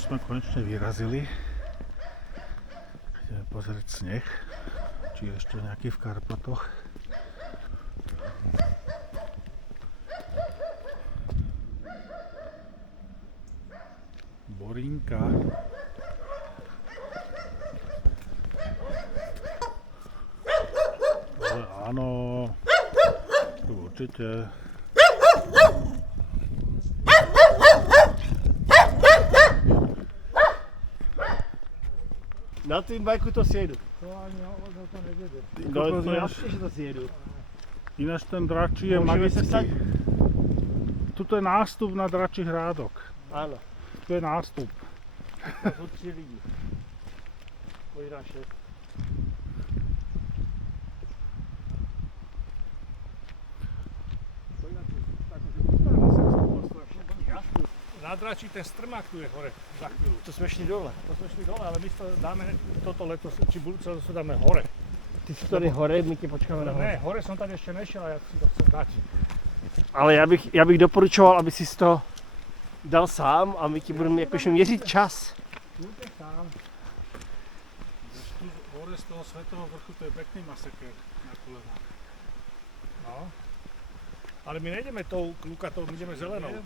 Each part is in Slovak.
sme konečne vyrazili. Ideme pozrieť sneh, či je ešte nejaký v Karpatoch. Borínka. Ale áno, určite. Na tým bajku to sjedu. To ani to nevědět. No to jasně, že to sjedu. Ináč ten dračí je Můžeme se magický. Tuto je nástup na dračí hrádok. Áno. To je nástup. To sú 3 lidi. Možná 6. Na dračí ten strmák tu je hore za chvíľu. To sme šli dole. To sme šli dole, ale my to dáme toto letos, či budúce letos to dáme hore. Ty si tady hore, my ti počkáme na Ne, hore. hore som tam ešte nešiel a ja si to chcem dať. Ale já bych doporučoval, aby si to dal sám a my ti budeme jakože měřit čas. Kľudne tam. Tu hore z toho svetového vrchu to je pekný masaker na kolena. No. Ale my nejdeme tou klukatou, my ideme zelenou.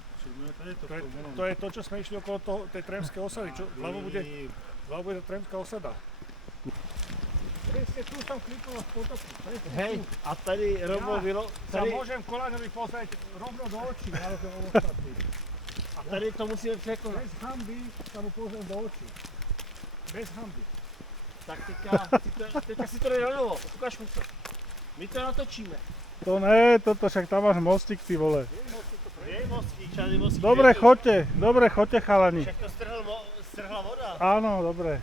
To je to, čo sme išli okolo tej Trémskej osady. Vľavo bude Trémská osada. Presne tu som klikol v potoku. Hej, a tady Robo bylo, Sa tady, môžem koláňovi pozrieť rovno do očí, ale to ostatní. a tady to musíme překonat. Bez hanby sa mu pozriem do očí. Bez hanby. Tak teďka si to dej na novo, ukáž mi to. My to natočíme. To ne, toto však tam máš mostík, ty vole. Je mostík, čady mostík. Dobre choďte chalani. Však to strhla voda. Áno, dobre.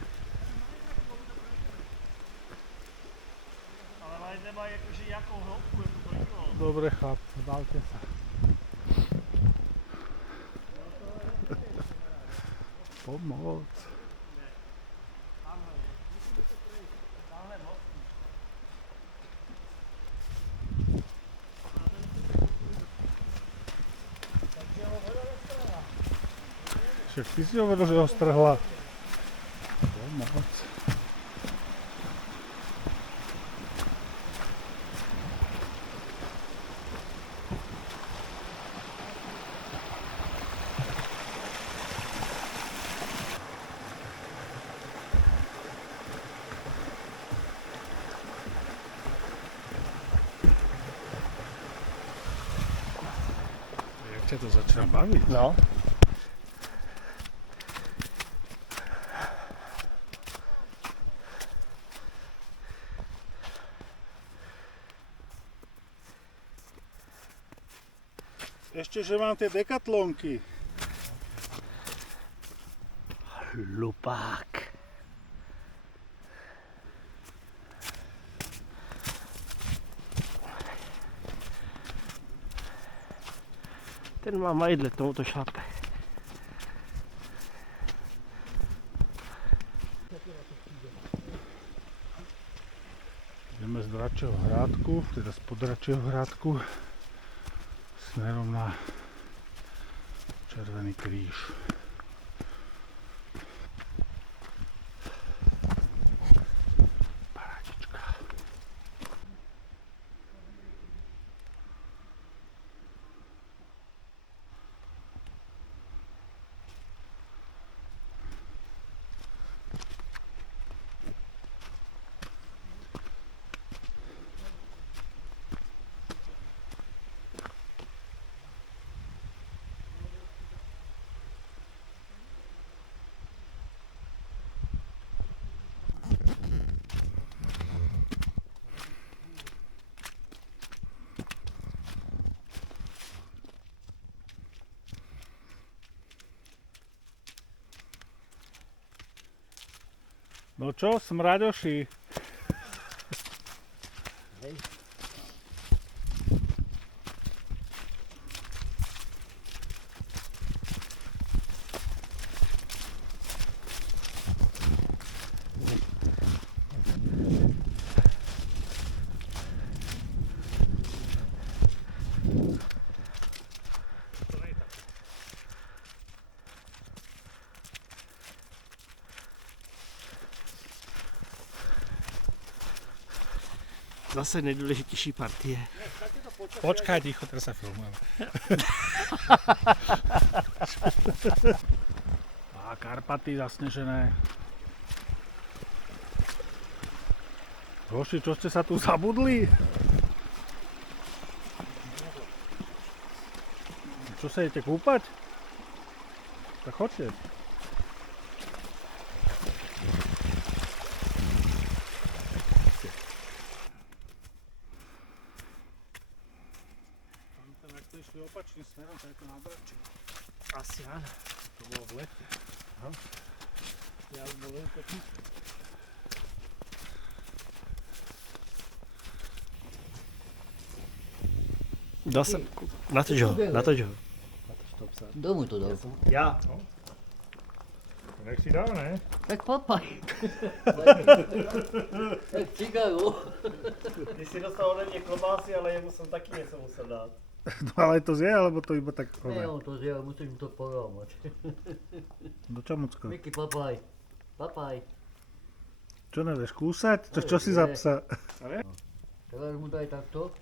Ale nemá jakože jakou hloubku, jako to bylo. Dobre chlap, bavte sa. Pomoc. Však ty si hovoril, že ho strhla. Pomoc. Jak ťa to začína baviť? No. Ešte, že mám tie dekatlonky. Hlupák. Ten má majdle, tomu to šlape. Ideme z Dračieho hrádku, teda z Podračieho hrádku smerom na Červený kríž. Parádička. No čo, smraďoši? Hej. Zase nejdůležitější partie. Počkaj, ticho, teraz sa filmujeme. A Karpaty zasnežené. Hoši, čo ste sa tu zabudli? Čo sa idete kúpať? Tak choďte. Ak to išli opačným smerom, to je to na Bravči. Asi áno. To bolo v lete. Ja už bol veľko ticho. Dal jsem, natoč ho. Kdo mu to dal? Já. Nech si dá, ne? Tak papaj. Tak Chicago. Ty si dostal ode mě klobásy, ale jemu jsem taky něco musel dát. No ale to zje, alebo to iba tak Ne, chové? on to zjel, musíš mu to porovnať. Do čamucka. Miky, papaj. Papaj. Čo nevieš kúsať? Čo si za psa? Teraz mu daj takto.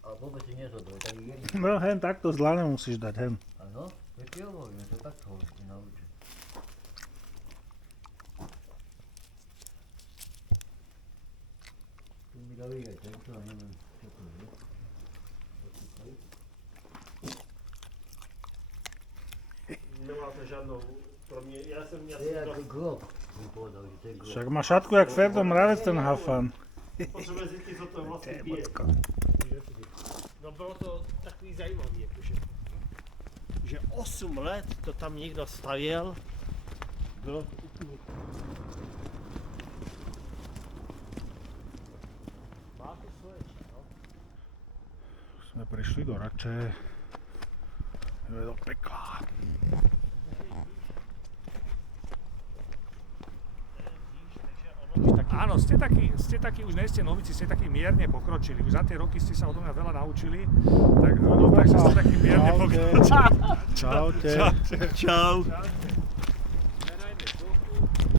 A vôbec si nezobroj, tak je. No hen takto z dlane musíš dať, hen. Áno, veď ti hovorím, to takto ho ti naučím. Tu mi dá vidieť, to neviem, čo to je. Nemáte žádnou, pro mě, já jsem To je ako grob, by povedal, že to je grob. Však má šatku jak Ferdo Mravec ten hafan. potřebuje zjistit, co to vlastně pije. No bylo to takový zajímavý, jakože, že 8 let to tam někdo stavěl, bylo to úplně... Má to svoje, no? Sme prišli do Rače. Ideme do pekla. Áno, ste takí, už nie ste novici, ste takí mierne pokročili. Už za tie roky ste sa odo mňa veľa naučili, takže ste takí mierne pokročili. Čaute. Čau.